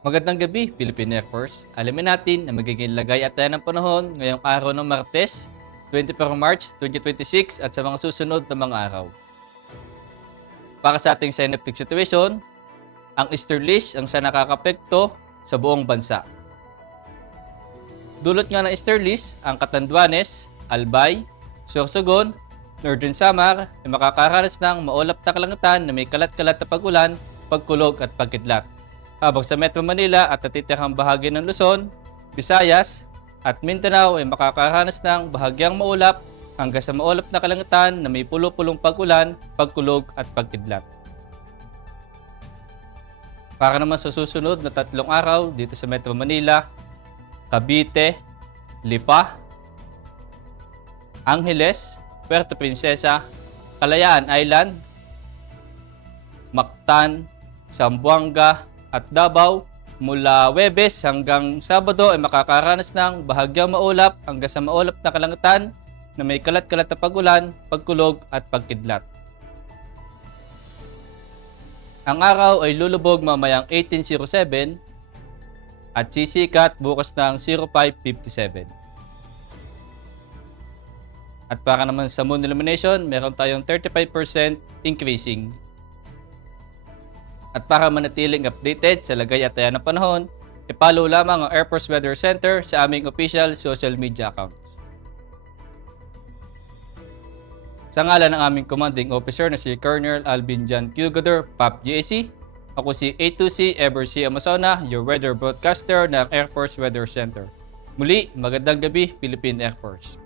Magandang gabi, Philippine Air Force. Alamin natin ang magiging lagay at tayo ng panahon ngayong araw ng Martes, 24 March 2026 at sa mga susunod na mga araw. Para sa ating synoptic situation, ang easterlies ang siya nakakapekto sa buong bansa. Dulot nga ng easterlies, ang Catanduanes, Albay, Sorsogon, Northern Samar ay makakaranas ng maulap na kalangitan na may kalat-kalat na pag-ulan, pagkulog at pagkidlat. Habang sa Metro Manila at natitirang bahagi ng Luzon, Visayas at Mindanao ay makakaranas ng bahagyang maulap hanggang sa maulap na kalangitan na may pulo-pulong pag-ulan, pagkulog at pagkidlat. Para naman sa susunod na 3 araw dito sa Metro Manila, Cavite, Lipa, Angeles, Puerto Princesa, Kalayaan Island, Mactan, Zamboanga at Davao, mula Huwebes hanggang Sabado ay makakaranas ng bahagyang maulap hanggang sa maulap na kalangitan na may kalat-kalat na pag-ulan, pagkulog at pagkidlat. Ang araw ay lulubog mamayang 18:07 at sisikat bukas ng 05:57. At para naman sa moon illumination, meron tayong 35% increasing. At para manatiling updated sa lagay at taya ng panahon, i-follow lamang ang Air Force Weather Center sa aming official social media accounts. Sa ngalan ng aming commanding officer na si Colonel Alvin John Cugador, PAP GAC, ako si A2C Ever C. Amazona, your weather broadcaster ng Air Force Weather Center. Muli, magandang gabi, Philippine Air Force.